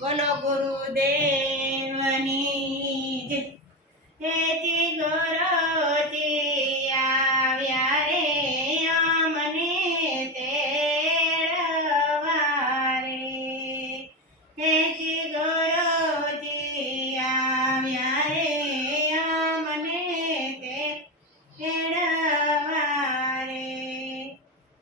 બોલો ગુરુદેવની જય. હેજી ગુરુજી આવ્યા રે અમને તેડવા રે. હેજી ગુરુજી આવ્યા રે અમને તેડવા રે.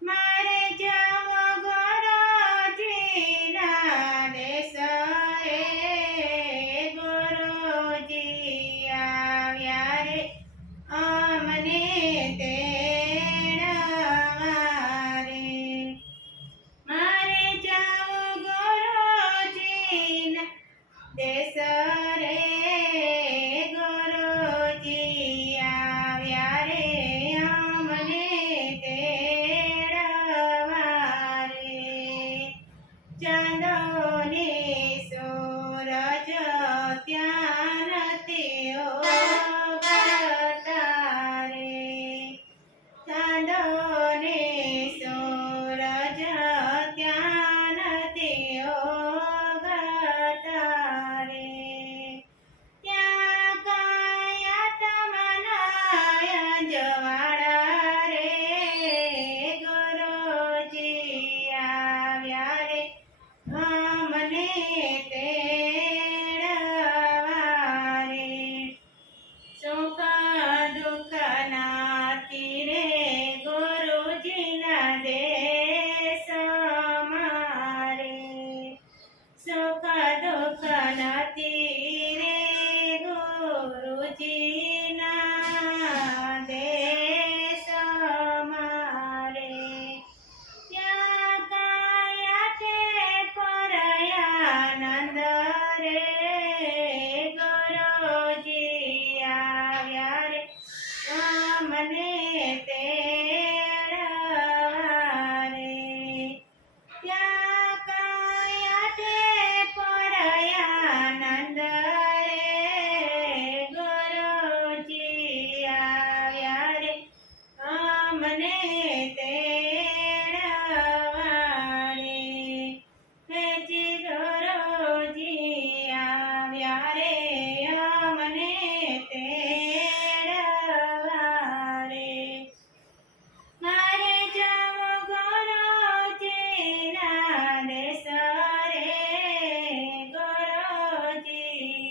મારે જવું ગુરુજીના દેશ રે. ગુરુજી આવ્યા રે અમને તેડવા રે. મારે જવું ગુરુજીના દેશ રે. ગુરુજી આવ્યા રે અમને તેડવા રે. ચાંદો ને સૂરજ ત્યાં નથી ઉગતા રે. ચાંદો ને સૂરજ ત્યાં નથી ઉગતા રે. ત્યાં કયા તમારા અંજવાળા રે. ગુરુજી આવ્યા રે અમને તેડવા રે. સુખ દુઃખના તીરે ગુરુજીના દેશમાં રે. સુખ દુઃખના તીરે ગુરુજીના દેશમાં રે. ત્યાં કયા તે પરયાનંદ રે. ગુરુજી આવ્યા રે અમને તેડવા રે. ત્યાં કયા તે પરયાનંદ રે. ગુરુજી આવ્યા રે અમને તેડવા રે. હેજી ગુરુજી આવ્યા રે અમને તેડવા રે. મારે જવું ગુરુજીના દેશ રે. ગુરુજી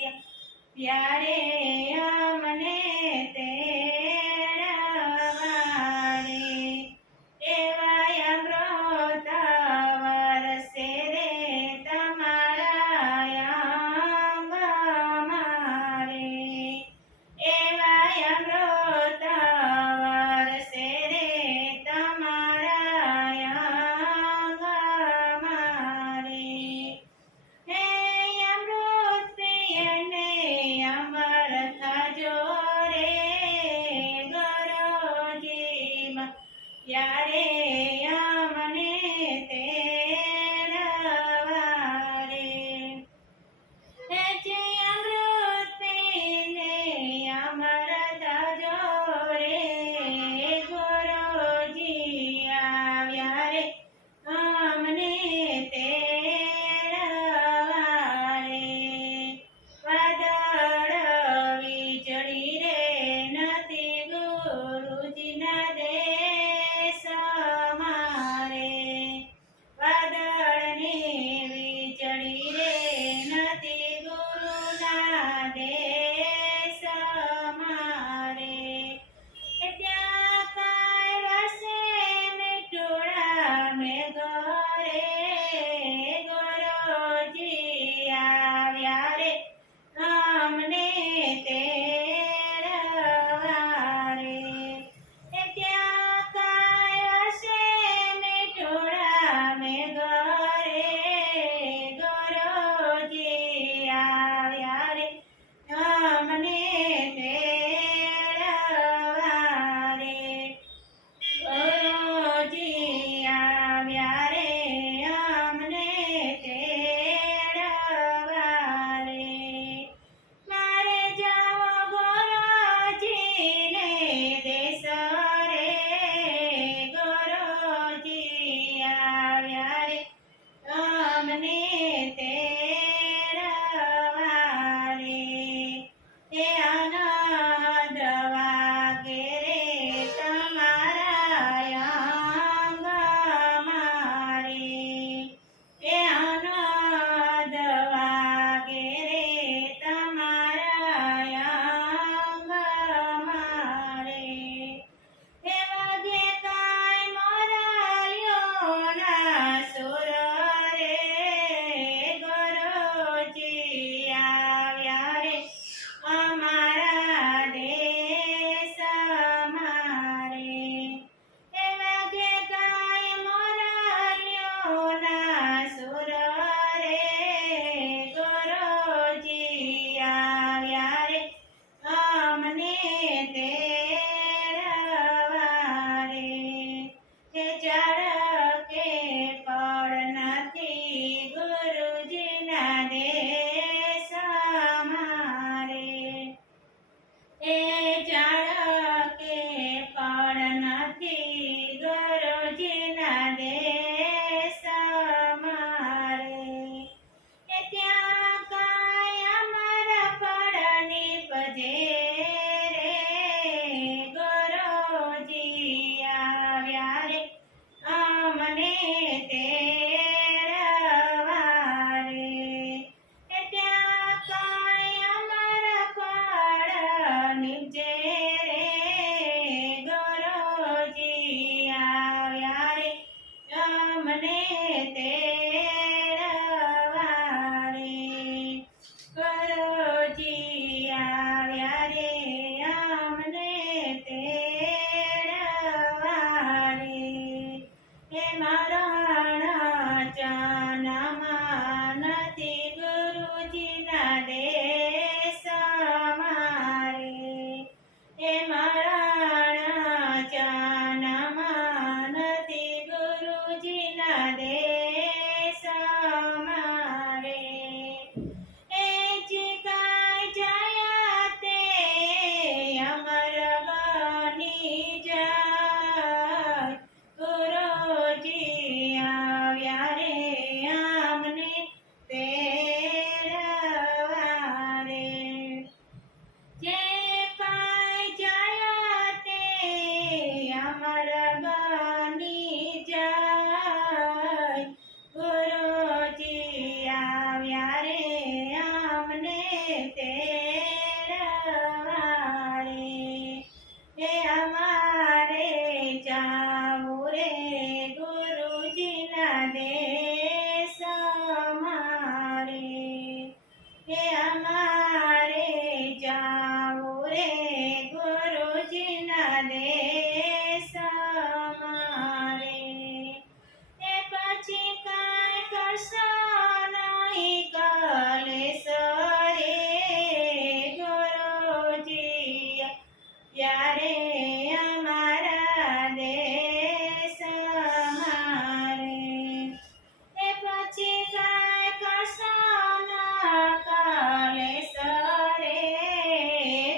કાલેસરે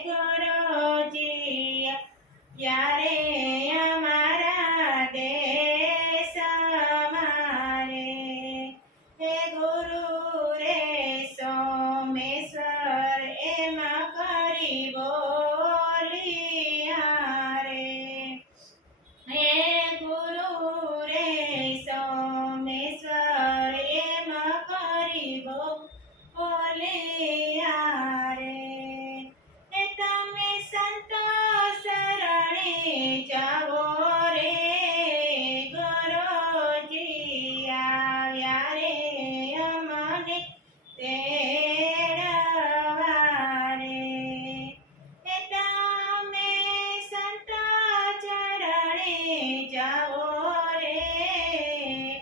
ગુરુજી યારે અમારા દેશ મારે હે ગુરુ રે સોમેશ્વર એમાં કરી બોલિયા રે હે ગુરુ રે સોમેશ્વર એમાં કરી બોલિયા રે હે તમે સંતો શરણે જાવો રે ગુરુજી આવ્યા રે અમને તેડવા રે હે તમે સંતો ચરણે જાઓ રે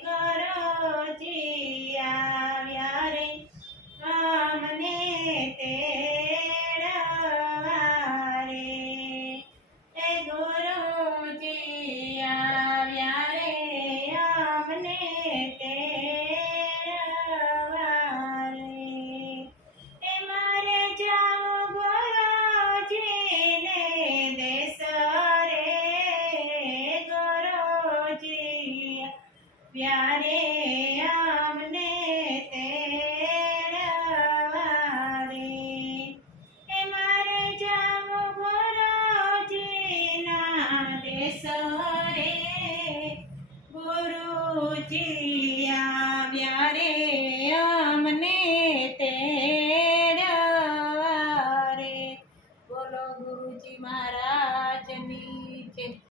ગુરુજી આવ્યા રે અમને તેડવા રે હે ગુરુજી આવ્યા રે અમને તેડવા રે હે મારે જાવું ગુરુજીને દેશ રે ગુરુજી વ્યારે અમને તેડવા રે હે મારે જાવું ગુરુજીના દેશ રે ગુરુજી આવ્યા રે